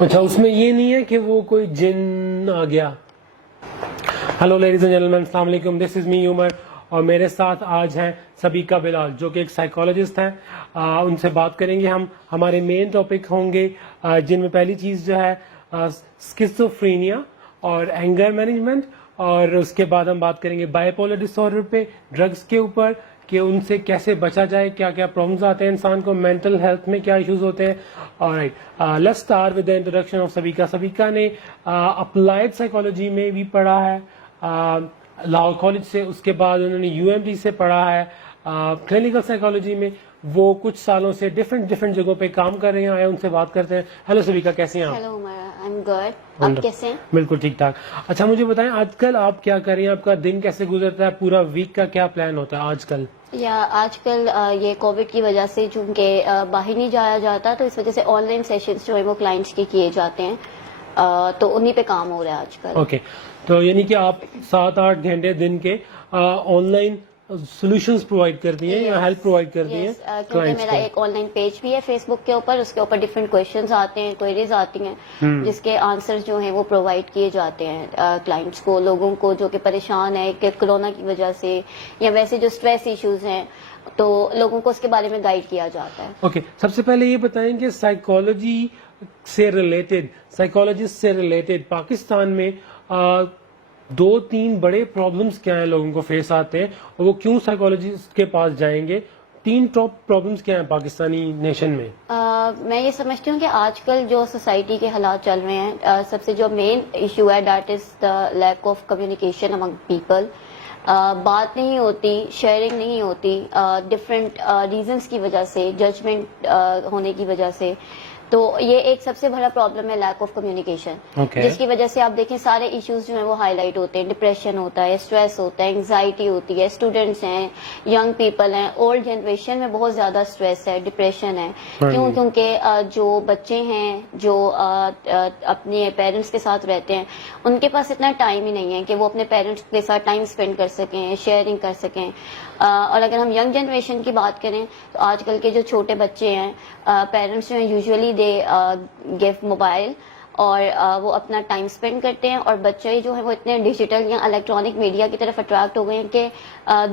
اچھا اس میں یہ نہیں ہے کہ وہ کوئی جن آ گیا. ہیلو لیڈیز اینڈ جینٹلمین، السلام علیکم، دس از می عمر، اور میرے ساتھ آج ہیں سبیکہ بلال جو کہ ایک سائیکالوجسٹ ہیں. ان سے بات کریں گے ہم. ہمارے مین ٹاپک ہوں گے جن میں پہلی چیز جو ہے اسکیزوفرینیا اور اینگر مینجمنٹ، اور اس کے بعد ہم بات کریں گے بائی پولر ڈس آرڈر پہ، ڈرگس کے اوپر کہ ان سے کیسے بچا جائے، کیا کیا پرابلمس آتے ہیں انسان کو، مینٹل ہیلتھ میں کیا ایشوز ہوتے ہیں. Let's start with the introduction of Sabika. Sabika نے اپلائڈ سائیکالوجی میں بھی پڑھا ہے لاہور کالج سے، اس کے بعد انہوں نے UMD سے پڑھا ہے کلینکل سائیکالوجی میں. وہ کچھ سالوں سے ڈفرینٹ جگہوں پہ کام کر رہے ہیں. ان سے بات کرتے ہیں. ہیلو سبیکہ، کیسی ہیں آپ؟ Hello Umar, I am good, آپ کیسے ہیں؟ بالکل ٹھیک ٹھاک. اچھا مجھے بتائیں آج کل آپ کیا کر رہی ہیں، آپ کا دن کیسے گزرتا ہے، پورا ویک کا کیا پلان ہوتا ہے آج کل؟ آج کل یہ کووڈ کی وجہ سے چونکہ باہر نہیں جایا جاتا تو اس وجہ سے آن لائن سیشنز جو ہے وہ کلائنٹس کے کیے جاتے ہیں، تو انہی پہ کام ہو رہا ہے آج کل. اوکے، تو یعنی کہ آپ 7-8 گھنٹے دن کے آن لائن سولوشنز پرووائڈ کرتی ہیں یا ہیلپ پرووائڈ کرتی ہیں کیونکہ میرا ایک آن لائن پیج بھی ہے فیس بک کے اوپر، اس کے اوپر ڈفرینٹ کویشچنز آتے ہیں، کوئریز آتی ہیں جس کے آنسر جو ہیں وہ پرووائڈ کیے جاتے ہیں کلائنٹس کو، لوگوں کو جو کہ پریشان ہے کہ کورونا کی وجہ سے یا ویسے جو اسٹریس ایشوز ہیں، تو لوگوں کو اس کے بارے میں گائیڈ کیا جاتا ہے. اوکے، سب سے پہلے یہ بتائیں کہ سائیکالوجسٹ سے ریلیٹڈ پاکستان میں 2-3 بڑے پرابلمس کیا ہیں لوگوں کو فیس آتے ہیں، اور وہ کیوں سائیکالوجسٹ کے پاس جائیں گے؟ 3 ٹاپ پرابلمس کیا ہیں پاکستانی نیشن میں؟ میں یہ سمجھتی ہوں کہ آج کل جو سوسائٹی کے حالات چل رہے ہیں، سب سے جو مین ایشو ہے that is the lack of communication among people. بات نہیں ہوتی، شیئرنگ نہیں ہوتی، ڈفرینٹ ریزنس کی وجہ سے، ججمنٹ ہونے کی وجہ سے. تو یہ ایک سب سے بڑا پرابلم ہے، لیک آف کمیونیکیشن، جس کی وجہ سے آپ دیکھیں سارے ایشوز جو ہیں وہ ہائی لائٹ ہوتے ہیں. ڈپریشن ہوتا ہے، اسٹریس ہوتا ہے، انگزائٹی ہوتی ہے، اسٹوڈینٹس ہیں، ینگ پیپل ہیں، اولڈ جنریشن میں بہت زیادہ اسٹریس ہے، ڈپریشن ہے. کیونکہ جو بچے ہیں جو اپنے پیرنٹس کے ساتھ رہتے ہیں، ان کے پاس اتنا ٹائم ہی نہیں ہے کہ وہ اپنے پیرنٹس کے ساتھ ٹائم اسپینڈ کر سکیں، شیئرنگ کر سکیں. اور اگر ہم ینگ جنریشن کی بات کریں تو آج کل کے جو چھوٹے بچے ہیں، پیرنٹس جو ہیں یوزلی دے گیو موبائل، اور وہ اپنا ٹائم اسپینڈ کرتے ہیں، اور بچے جو ہیں وہ اتنے ڈیجیٹل یا الیکٹرانک میڈیا کی طرف اٹریکٹ ہو گئے ہیں کہ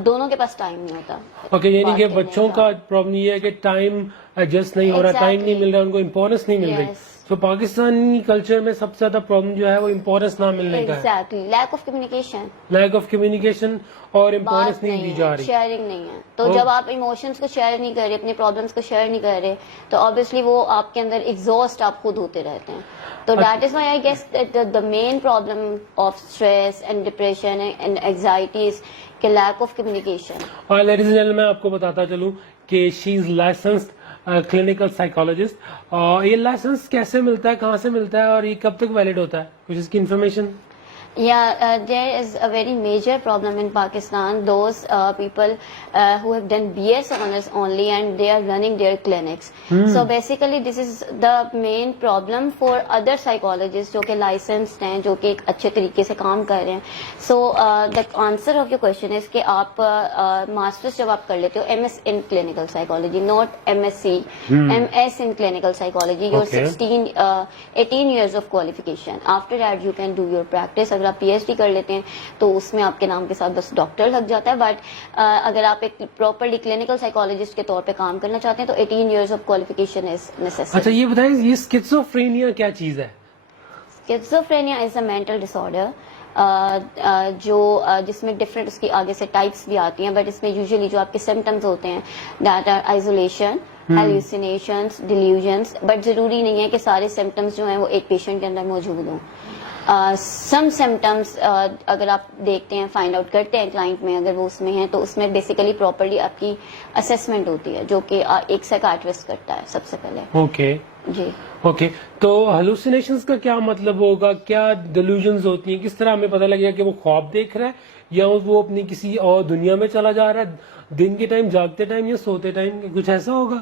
دونوں کے پاس ٹائم نہیں ہوتا. اوکے، یعنی کہ بچوں کا پرابلم یہ ہے کہ ٹائم ایڈجسٹ نہیں ہو رہا، ٹائم نہیں مل رہا، ان کو امپورٹنس نہیں مل رہی. تو پاکستانی کلچر میں سب سے زیادہ پرابلم جو ہے وہ امپورٹنس نہ ملنے کا ہے. Exactly, leak of communication, leak of communication اور امپورٹنس نہیں دی جا رہی، شیئرنگ نہیں ہے. تو جب آپ ایموشنس کو شیئر نہیں کر رہے، اپنے پرابلمس کو شیئر نہیں کر رہے، تو آبویسلی وہ آپ کے اندر ایگزاسٹ آپ خود ہوتے رہتے ہیں. تو that is why I guess the main problem of stress and depression and anxiety is کہ لیک آف کمیونیکیشن. اور لیڈیز اینڈ جینٹلمین، میں آپ کو بتاتا چلوں کہ she is licensed clinical psychologist. اور یہ لائسنس کیسے ملتا ہے، کہاں سے ملتا ہے، اور یہ کب تک ویلڈ ہوتا ہے؟ کچھ اس کی information? There is a very major problem in Pakistan. Those people who have done BS honors only and they are running their clinics. So basically this is the main problem for other psychologists جو کہ licensed ہیں، جو کہ ایک اچھے طریقے سے کام کر رہے ہیں. So the answer of your question is کہ آپ masters جب آپ کر لیتے ہو MS in clinical psychology, not MSc, MS in clinical psychology, your 18 years of qualification. After that you can do your practice. اگر آپ PhD کر لیتے ہیں تو اس میں آپ کے نام کے ساتھ بس ڈاکٹر لگ جاتا ہے. بٹ اگر آپ ایک پراپرلی کلینکل سائیکالوجسٹ کے طور پہ کام کرنا چاہتے ہیں تو 18 years of qualification is necessary. اچھا یہ بتائیں، یہ اسکیزوفرینیا کیا چیز ہے؟ Schizophrenia is a mental disorder جو جس میں ڈفرینٹ اس کی آگے سے ٹائپس بھی آتی ہیں، بٹ اس میں یوزلی جو آپ کے سمٹمز ہوتے ہیں that are isolation, hallucinations, delusions. But ضروری نہیں ہے کہ سارے سمٹمز جو ہیں وہ ایک پیشنٹ کے اندر موجود ہوں. سم سمٹمس اگر آپ دیکھتے ہیں، فائنڈ آؤٹ کرتے ہیں کلائنٹ میں، اگر وہ اس میں ہیں تو اس میں بیسیکلی پراپرلی آپ کی اسیسمنٹ ہوتی ہے جو کہ ایک سائیکاٹرسٹ کرتا ہے سب سے پہلے. اوکے جی اوکے. تو ہیلوسینیشنز کا کیا مطلب ہوگا، کیا ڈیلیوژنز ہوتی ہیں، کس طرح ہمیں پتہ لگے گا کہ وہ خواب دیکھ رہا ہے یا وہ اپنی کسی اور دنیا میں چلا جا رہا ہے، دن کے ٹائم، جاگتے ٹائم یا سوتے ٹائم، کچھ ایسا ہوگا؟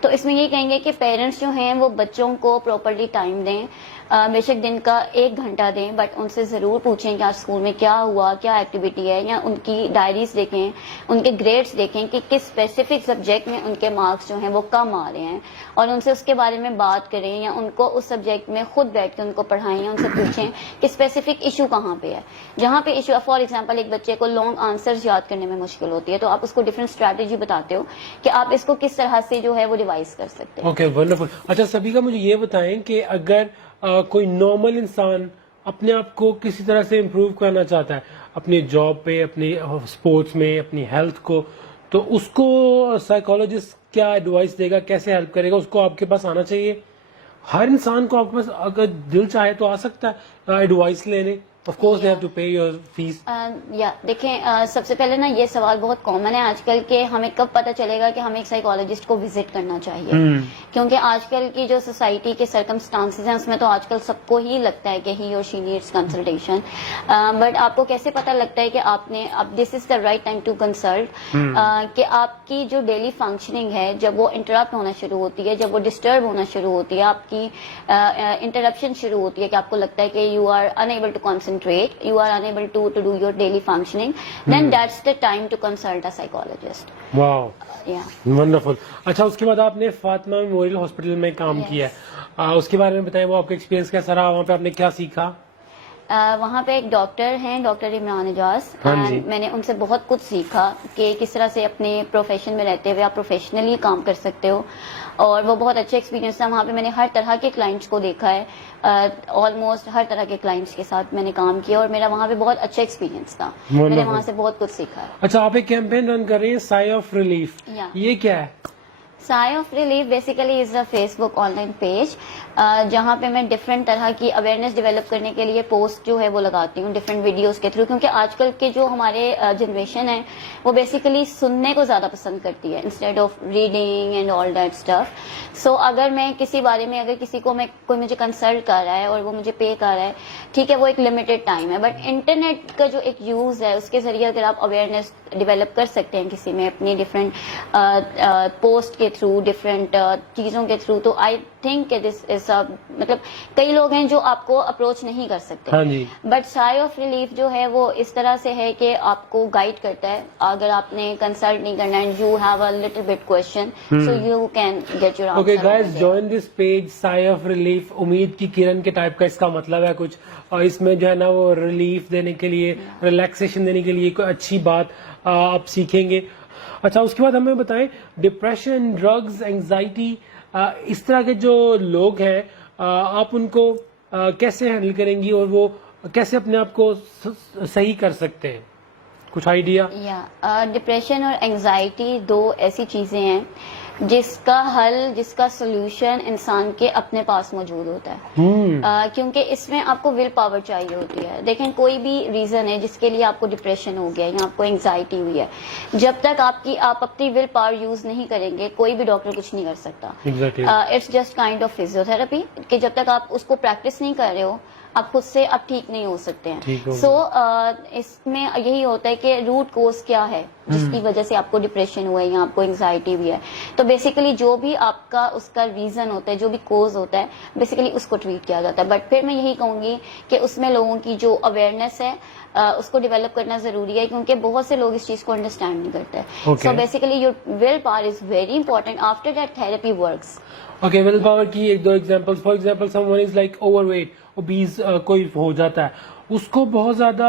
تو اس میں یہ کہیں گے کہ پیرنٹس جو ہیں وہ بچوں کو پراپرلی ٹائم دیں, بے شک دن کا 1 گھنٹہ دیں, بٹ ان سے ضرور پوچھیں کہ آج اسکول میں کیا ہوا, کیا ایکٹیویٹی ہے, یا ان کی ڈائریز دیکھیں, ان کے گریڈس دیکھیں کہ کس اسپیسیفک سبجیکٹ میں ان کے مارکس جو ہیں وہ کم آ رہے ہیں, اور ان سے اس کے بارے میں بات کریں, یا ان کو اس سبجیکٹ میں خود بیٹھ کے ان کو پڑھائیں, یا ان سے پوچھیں کہ اسپیسیفک ایشو کہاں پہ ہے. جہاں پہ ایشو, فار ایگزامپل ایک بچے کو لانگ آنسرز یاد کرنے میں مشکل ہوتی ہے, تو آپ اس کو ڈفرینٹ اسٹریٹجی بتاتے ہو کہ آپ اس کو کس طرح سے جو ہے وہ ریوائز کر سکتے ہیں. Okay, wonderful. اچھا سبیکا, مجھے یہ بتائیں کہ اگر کوئی نارمل انسان اپنے آپ کو کسی طرح سے امپروو کرنا چاہتا ہے, اپنی جاب پہ, اپنی اسپورٹس میں, اپنی ہیلتھ کو, تو اس کو سائیکالوجسٹ کیا ایڈوائس دے گا, کیسے ہیلپ کرے گا؟ اس کو آپ کے پاس آنا چاہیے. ہر انسان کو آپ کے پاس اگر دل چاہے تو آ سکتا ہے ایڈوائس لینے. Of course they have to pay your fees. دیکھیں, سب سے پہلے نا یہ سوال بہت کامن ہے آج کل کہ ہمیں کب پتہ چلے گا کہ ہمیں ایک سائیکالوجسٹ کو وزٹ کرنا چاہیے, کیونکہ آج کل کی جو سوسائٹی کے سرکمسٹانسز ہیں اس میں تو آج کل سب کو ہی لگتا ہے کہ ہی اور شی نیڈس کنسلٹیشن, بٹ آپ کو کیسے پتہ لگتا ہے کہ آپ نے اب this is the right time to consult, کہ آپ کی جو ڈیلی فنکشننگ ہے جب وہ انٹرپٹ ہونا شروع ہوتی ہے, جب وہ ڈسٹرب ہونا شروع ہوتی ہے, آپ کی انٹرپشن شروع ہوتی ہے کہ آپ کو لگتا ہے کہ you are unable to concentrate, you are unable to do your daily functioning, then that's the time to consult a psychologist. Wow. Yeah. Wonderful. اچھا, اس کے بعد آپ نے فاطمہ میموریل ہاسپٹل میں کام کیا ہے, اس کے بارے میں بتائیں, وہ آپ کا ایکسپیرینس کیسا رہا, وہاں پہ آپ نے کیا سیکھا؟ وہاں پہ ایک ڈاکٹر ہیں, ڈاکٹر عمران اجاز, میں نے ان سے بہت کچھ سیکھا کہ کس طرح سے اپنے پروفیشن میں رہتے ہوئے آپ پروفیشنلی کام کر سکتے ہو, اور وہ بہت اچھا ایکسپیرینس تھا. وہاں پہ میں نے ہر طرح کے کلائنٹس کو دیکھا ہے, آلموسٹ ہر طرح کے کلائنٹس کے ساتھ میں نے کام کیا, اور میرا وہاں پہ بہت اچھا ایکسپیرینس تھا, میں نے وہاں سے بہت کچھ سیکھا ہے. اچھا, آپ ایک کیمپین رن کر رہی ہیں, سائے آف ریلیف, یہ کیا ہے؟ Sigh of relief basically is a Facebook online page, جہاں پہ میں ڈفرینٹ طرح کی اویئرنیس ڈیولپ کرنے کے لیے پوسٹ جو ہے وہ لگاتی ہوں ڈفرینٹ ویڈیوز کے تھرو, کیونکہ آج کل کے جو ہمارے جنریشن ہے وہ بیسیکلی سننے کو زیادہ پسند کرتی ہے instead of reading and all that stuff. So اگر میں کسی بارے میں, اگر کسی کو کوئی مجھے کنسلٹ کر رہا ہے اور وہ مجھے پے کر رہا ہے, ٹھیک ہے, وہ ایک لمیٹڈ ٹائم ہے, بٹ انٹرنیٹ کا جو ایک یوز ہے اس کے ذریعے اگر آپ اویئرنیس ڈیولپ کر سکتے ہیں کسی میں اپنی ڈفرینٹ پوسٹ کے تھرو, ڈفرینٹ چیزوں کے تھرو, تو آئی تھنک کہ دس از مطلب کئی لوگ ہیں جو آپ کو اپروچ نہیں کر سکتے, بٹ سائے آف ریلیف جو ہے وہ اس طرح سے ہے کہ آپ کو گائیڈ کرتا ہے. اگر آپ نے کنسلٹ نہیں کرنا ہے, you have a little bit question, so you can get your answer. Okay guys, join this page sigh of relief. امید کی کرن کے ٹائپ کا اس کا مطلب ہے کچھ, اور اس میں جو ہے نا وہ ریلیف دینے کے لیے, ریلیکسیشن دینے کے لیے کوئی اچھی بات آپ سیکھیں گے. اچھا, اس کے بعد ہمیں بتائیں, ڈپریشن, ڈرگز, اینگزائٹی, اس طرح کے جو لوگ ہیں آپ ان کو کیسے ہینڈل کریں گی, اور وہ کیسے اپنے آپ کو صحیح کر سکتے ہیں, کچھ آئیڈیا؟ ڈپریشن اور اینگزائٹی دو ایسی چیزیں ہیں جس کا حل, جس کا سولوشن انسان کے اپنے پاس موجود ہوتا ہے, کیونکہ اس میں آپ کو ول پاور چاہیے ہوتی ہے. دیکھیں, کوئی بھی ریزن ہے جس کے لیے آپ کو ڈپریشن ہو گیا یا آپ کو اینگزائٹی ہوئی ہے, جب تک آپ اپنی ول پاور یوز نہیں کریں گے کوئی بھی ڈاکٹر کچھ نہیں کر سکتا. It's just kind of physiotherapy, کہ جب تک آپ اس کو پریکٹس نہیں کر رہے ہو آپ خود سے اب ٹھیک نہیں ہو سکتے ہیں. سو اس میں یہی ہوتا ہے کہ روٹ کوز کیا ہے جس کی وجہ سے آپ کو ڈپریشن ہوا ہے یا آپ کو اینگزائٹی بھی ہے. تو بیسیکلی جو بھی آپ کا اس کا ریزن ہوتا ہے, جو بھی کوز ہوتا ہے, بیسیکلی اس کو ٹریٹ کیا جاتا ہے. بٹ پھر میں یہی کہوں گی کہ اس میں لوگوں کی جو اویئرنیس ہے اس کو ڈیولپ کرنا ضروری ہے, کیونکہ بہت سے لوگ اس چیز کو انڈرسٹینڈ نہیں کرتے. So basically your will power is very important. After that therapy works. Okay, will power کی ایک دو example. For example, someone is like overweight, obese کوئی ہو جاتا ہے, اس کو بہت زیادہ,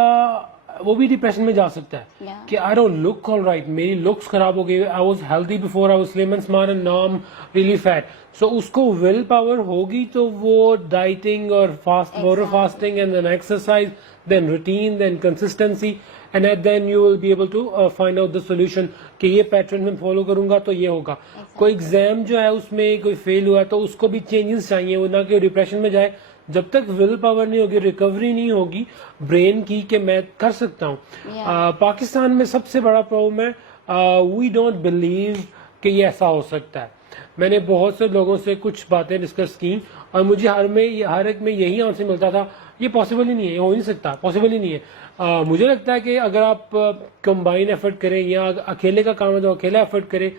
وہ بھی ڈپریشن میں جا سکتا ہے کہ I don't look all right, میری لکس خراب ہو گئی, I was healthy before, I was slim and smart and now I am really fat. So اس کو ول پاور ہوگی تو وہ ڈائٹنگ اور water fasting and then exercise, then routine, then consistency, and then you will be able to find out the solution کہ یہ pattern میں follow کروں گا تو یہ ہوگا. کوئی ایگزام جو ہے اس میں کوئی فیل ہوا تو اس کو بھی چینجز چاہیے, وہ نہ کہ ڈپریشن میں جائے. جب تک ول پاور نہیں ہوگی, ریکوری نہیں ہوگی برین کی کہ میں کر سکتا ہوں. پاکستان میں سب سے بڑا پرابلم ہے, وی ڈونٹ بلیو کہ یہ ایسا ہو سکتا ہے. میں نے بہت سے لوگوں سے کچھ باتیں ڈسکس کی اور مجھے ہر ایک میں یہی آنسر ملتا تھا یہ پاسبل ہی نہیں ہے, یہ ہو نہیں سکتا, پاسبل ہی نہیں ہے. مجھے لگتا ہے کہ اگر آپ کمبائن ایفرٹ کریں یا اکیلے کا کام ہے تو اکیلا ایفرٹ کریں,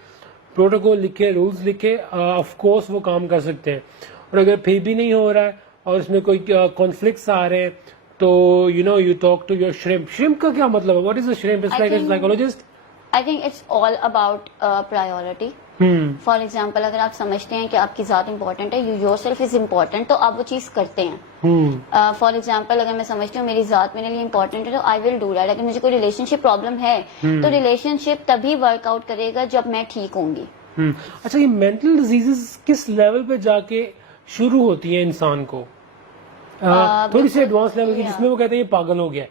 پروٹوکول لکھے, رولز لکھے, آف کورس وہ کام کر سکتے ہیں. اور اگر پھر بھی نہیں ہو رہا ہے اور اس میں کوئی کانفلکٹس آ رہے ہیں تو you talk to your shrimp. Shrimp کا کیا مطلب ہے؟ What is a shrimp? It's like a psychologist. I think it's all about priority. For example اگر آپ سمجھتے ہیں کہ آپ کی ذات امپورٹنٹ ہے, you your self is important, تو آپ وہ چیز کرتے ہیں. فار ایگزامپل اگر میں سمجھتی ہوں میری ذات میرے لیے امپورٹنٹ ہے تو آئی ول ڈو دیٹ. اگر مجھے کوئی ریلیشن شپ پرابلم ہے تو ریلیشن شپ تبھی ورک آؤٹ کرے گا جب میں ٹھیک ہوں گی. اچھا, یہ مینٹل ڈیزیزز کس لیول پہ جا کے شروع ہوتی ہیں انسان کو؟ تھوڑی سی ایڈوانس لیول کی جس میں وہ کہتے ہیں یہ پاگل ہو گیا.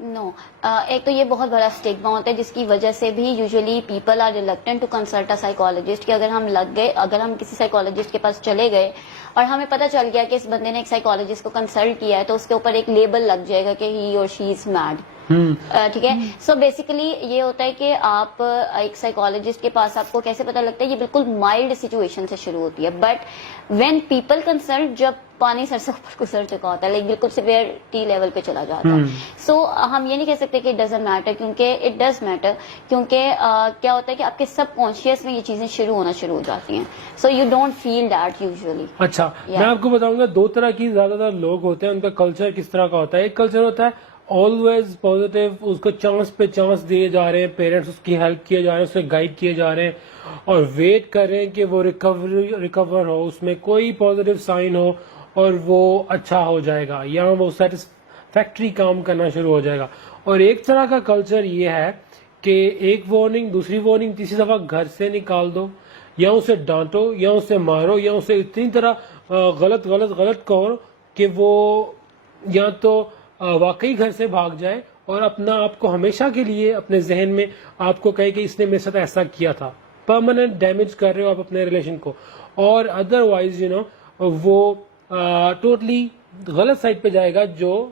نو, ایک تو یہ بہت بڑا اسٹگما ہوتا ہے جس کی وجہ سے بھی usually people are reluctant to consult a psychologist. کہ اگر ہم لگ گئے, اگر ہم کسی سائیکالوجسٹ کے پاس چلے گئے اور ہمیں پتہ چل گیا کہ اس بندے نے ایک سائیکالوجسٹ کو کنسلٹ کیا ہے تو اس کے اوپر ایک لیبل لگ جائے گا کہ ہی اور شی از میڈ. ٹھیک ہے. سو بیسیکلی یہ ہوتا ہے کہ آپ ایک سائیکالوجسٹ کے پاس, آپ کو کیسے پتا لگتا ہے؟ یہ بالکل مائلڈ سچویشن سے شروع ہوتی ہے, بٹ وین پیپل کنسلٹ, جب پانی سر سے اوپر گزر چکا ہوتا ہے, لائک بالکل سیویئرٹی لیول پہ چلا جاتا ہے. سو ہم یہ نہیں کہہ سکتے کہ اٹ ڈزنٹ میٹر, کیونکہ اٹ ڈز میٹر, کیونکہ کیا ہوتا ہے کہ آپ کے سب کانشیس میں یہ چیزیں شروع ہونا شروع ہو جاتی ہیں. So you don't feel that usually. اچھا, میں آپ کو بتاؤں گا دو طرح کی زیادہ تر لوگ ہوتے ہیں, ان کا کلچر کس طرح کا ہوتا ہے. ایک کلچر ہوتا ہے آلویز پازیٹیو, اس کو چانس پہ چانس دیے جا رہے ہیں, پیرنٹس اس کی ہیلپ کیے جا رہے ہیں, اسے گائیڈ کیے جا رہے ہیں اور ویٹ کر رہے ہیں کہ وہ ریکور ہو, اس میں کوئی پازیٹیو سائن ہو اور وہ اچھا ہو جائے گا یا وہ سیٹسفیکٹری کام کرنا شروع ہو جائے گا. اور ایک طرح کا کلچر یہ ہے کہ ایک وارننگ, دوسری وارننگ, تیسری دفعہ گھر سے نکال دو, یا اسے ڈانٹو, یا اسے مارو, یا اسے اتنی طرح غلط کہو کہ وہ یا تو واقعی گھر سے بھاگ جائے اور اپنا آپ کو ہمیشہ کے لیے اپنے ذہن میں آپ کو کہے کہ اس نے میرے ساتھ ایسا کیا تھا. پرماننٹ ڈیمیج کر رہے ہو آپ اپنے ریلیشن کو. اور ادروائز وہ ٹوٹلی غلط سائڈ پہ جائے گا, جو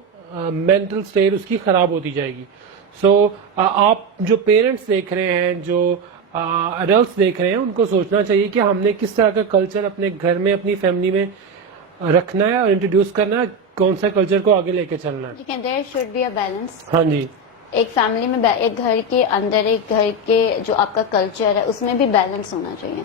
مینٹل اسٹیٹ اس کی خراب ہوتی جائے گی. سو آپ جو پیرنٹس دیکھ رہے ہیں, جو ایڈلٹس دیکھ رہے ہیں, ان کو سوچنا چاہیے کہ ہم نے کس طرح کا کلچر اپنے گھر میں, اپنی فیملی میں رکھنا ہے اور انٹروڈیوس کرنا ہے, کون سا کلچر کو آگے لے کے چلنا ہے. There should be a balance. ہاں جی, ایک فیملی میں, ایک گھر کے اندر, ایک گھر کے جو آپ کا کلچر ہے اس میں بھی بیلنس ہونا چاہیے.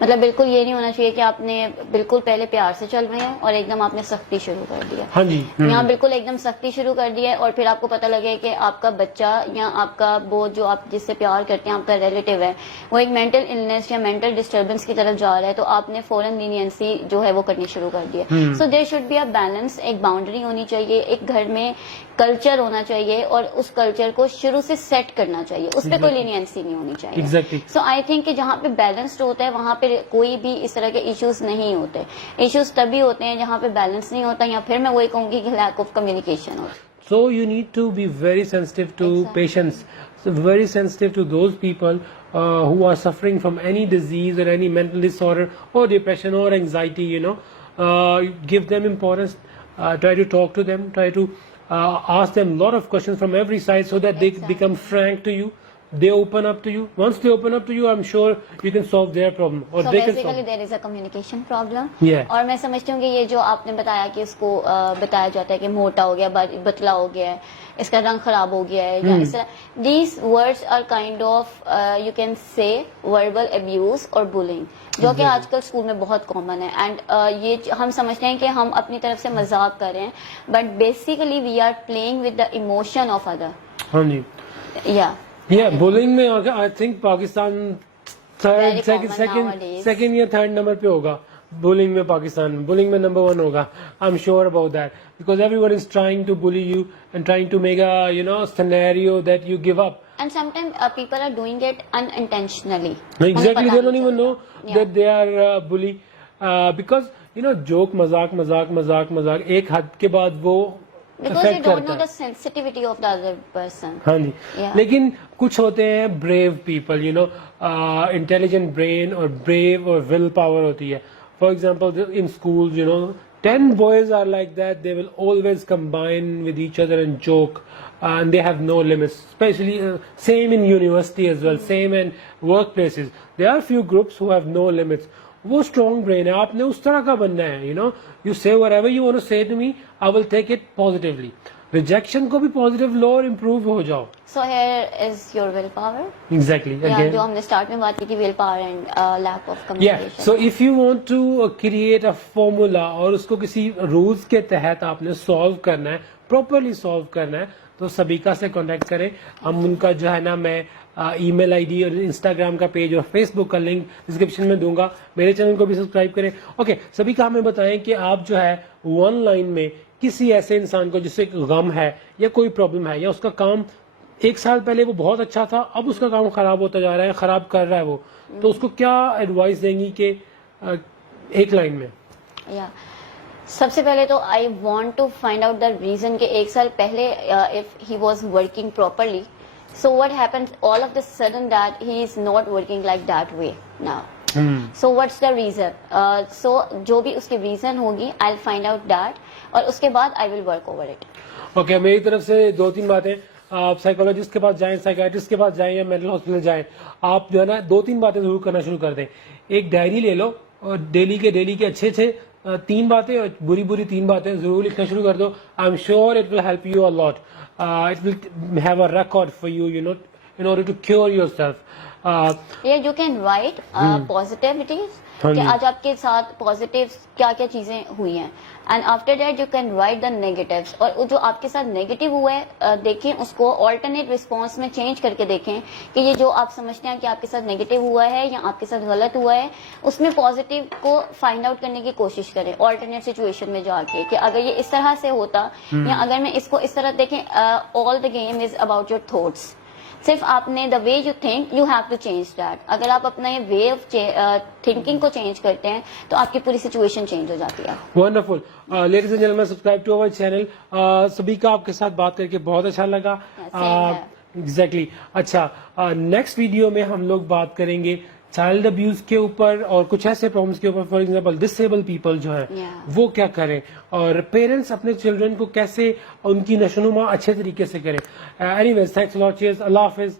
مطلب بالکل یہ نہیں ہونا چاہیے کہ آپ نے بالکل پہلے پیار سے چل رہے ہیں اور ایک دم آپ نے سختی شروع کر دیا. ہاں جی, یہاں بالکل ایک دم سختی شروع کر دی ہے اور پھر آپ کو پتہ لگے کہ آپ کا بچہ یا آپ کا وہ جو آپ جس سے پیار کرتے ہیں, آپ کا ریلیٹیو ہے, وہ ایک مینٹل النس یا مینٹل ڈسٹربنس کی طرف جا رہا ہے, تو آپ نے فوراً لینینسی جو ہے وہ کرنی شروع کر دی ہے. So there should be a balance. ایک باؤنڈری ہونی چاہیے, ایک گھر میں کلچر ہونا چاہیے اور اس کلچر کو شروع سے سیٹ کرنا چاہیے, اس پہ کوئی لینینسی نہیں ہونی چاہیے. سو آئی تھنک کہ جہاں پہ بیلنسڈ ہوتا ہے وہاں پہ کوئی بھی اس طرح کے ایشوز نہیں ہوتے. ایشوز تبھی ہوتے ہیں جہاں پہ بیلنس نہیں ہوتا, یا پھر میں وہی کہوں گی کہ لیک آف کمیونیکیشن ہوتا. So you need to be very sensitive to patients, so very sensitive to those people who are suffering from any disease or any mental disorder or depression or anxiety. Give them importance. Try to talk to them. Try to ask them a lot of questions from every side so that they become frank to you. They open up to you. Once they open up to you, I'm sure you can solve their problem, or they can solve. So basically there is a communication problem. Yeah. اور میں سمجھتی ہوں کہ یہ جو آپ نے بتایا کہ اس کو بتایا جاتا ہے کہ موٹا ہو گیا, بتلا ہو گیا ہے, اس کا رنگ خراب ہو گیا ہے, یا اس طرح, these words are kind of you can say verbal abuse or bullying, جو کہ آج کل اسکول میں بہت کامن ہے. اینڈ یہ ہم سمجھتے ہیں کہ ہم اپنی طرف سے مذاق کر رہے ہیں, but basically we are playing with the emotion of other. ہاں جی, بولنگ میں آئی تھنک پاکستان سیکنڈ یا تھرڈ نمبر پہ ہوگا. بولنگ میں پاکستان بولنگ میں نمبر 1 ہوگا. I am sure about that, because everyone is trying to bully you and trying to make a scenario that you give up. And sometimes people are doing it unintentionally. Exactly, they don't even know that they are bully, because joke مذاق ایک حد کے بعد وہ Because you don't know the sensitivity of the other person. ہاں جی, لیکن کچھ ہوتے ہیں بریو پیپل, انٹیلیجنٹ برین اور بریو اور ول پاور ہوتی ہے. For example in school 10 boys are like that. They will always combine with each other and joke, and they have no limits. Especially same in university as well, same in workplaces. There are few groups who have no limits. وہ strong brain ہے, آپ نے اس طرح کا بننا ہے. You know you سے whatever you want to say to me, I will take it positively. Rejection کو بھی پازیٹیو لو اور امپروو ہو جاؤ. So here is your willpower. Exactly. Again. جو ہم نے اسٹارٹ میں بات کی تھی will power and lack of Yeah. communication. So if you want to create a formula اور اس کو کسی رولز کے تحت آپ نے سالو کرنا ہے, پراپرلی سالو کرنا ہے, تو سبیکا سے کانٹیکٹ کریں. ہم ان کا جو ہے نا میں ای میل آئی ڈی اور انسٹاگرام کا پیج اور فیس بک کا لنک ڈسکرپشن میں دوں گا. میرے چینل کو بھی سبسکرائب کریں. اوکے, سبیکا ہمیں بتائیں کہ آپ جو ہے ون لائن میں کسی ایسے انسان کو جس سے غم ہے یا کوئی پرابلم ہے, یا اس کا کام 1 سال پہلے وہ بہت اچھا تھا, اب اس کا کام خراب ہوتا جا رہا ہے, خراب کر رہا ہے وہ, تو اس کو کیا ایڈوائس دیں گی کہ ایک لائن میں؟ سب سے پہلے تو I want to find out the reason کہ 1 سال پہلے if he was working properly, so what happens all of the sudden that he is not working like that way now. So what's the reason, so جو بھی اس کی reason ہوگی I will find out that, اور اس کے بعد I will work over it. Okay, میری طرف سے 2-3 باتیں. آپ سائیکولوجسٹ کے پاس جائیں, سائیکیٹرسٹ کے پاس جائیں یا مینٹل ہاسپٹل جائیں, آپ جو ہے نا 2-3 باتیں ضرور کرنا شروع کر دیں. ایک ڈائری لے لو اور ڈیلی کے اچھے 3 باتیں اور بری 3 باتیں ضرور لکھنا شروع کر دو. I am sure it will help you a lot. It will have a record for you, you know, in order to cure yourself. You can write positivities کہ آج آپ کے ساتھ پازیٹیو کیا کیا چیزیں ہوئی ہیں, and after that you can write the negatives, اور جو آپ کے ساتھ نیگیٹو ہوا ہے دیکھیں اس کو آلٹرنیٹ رسپانس میں چینج کر کے دیکھیں کہ یہ جو آپ سمجھتے ہیں کہ آپ کے ساتھ نیگیٹو ہوا ہے یا آپ کے ساتھ غلط ہوا ہے, اس میں پازیٹیو کو فائنڈ آؤٹ کرنے کی کوشش کریں آلٹرنیٹ سچویشن میں جا کے, کہ اگر یہ اس طرح سے ہوتا یا اگر میں اس کو اس طرح دیکھیں. All the game is about your thoughts. صرف آپ نے the way you think you have to change that. اگر آپ اپنا یہ وے آف تھنکنگ کو چینج کرتے ہیں تو آپ کی پوری سچویشن چینج ہو جاتی ہے. Wonderful. Ladies and gentlemen, subscribe to our channel. Sabika, آپ کے ساتھ بات کر کے بہت اچھا لگا. ایگزیکٹلی. اچھا, نیکسٹ ویڈیو میں ہم لوگ بات کریں گے چائلڈ ابیوز کے اوپر اور کچھ ایسے پرابلمس کے اوپر. فار ایگزامپل ڈسیبل پیپل جو ہیں وہ کیا کریں, اور پیرنٹس اپنے چلڈرن کو کیسے ان کی نشو و نما اچھے طریقے سے کریں. Any ways, thanks a lot. Chairs. اللہ حافظ.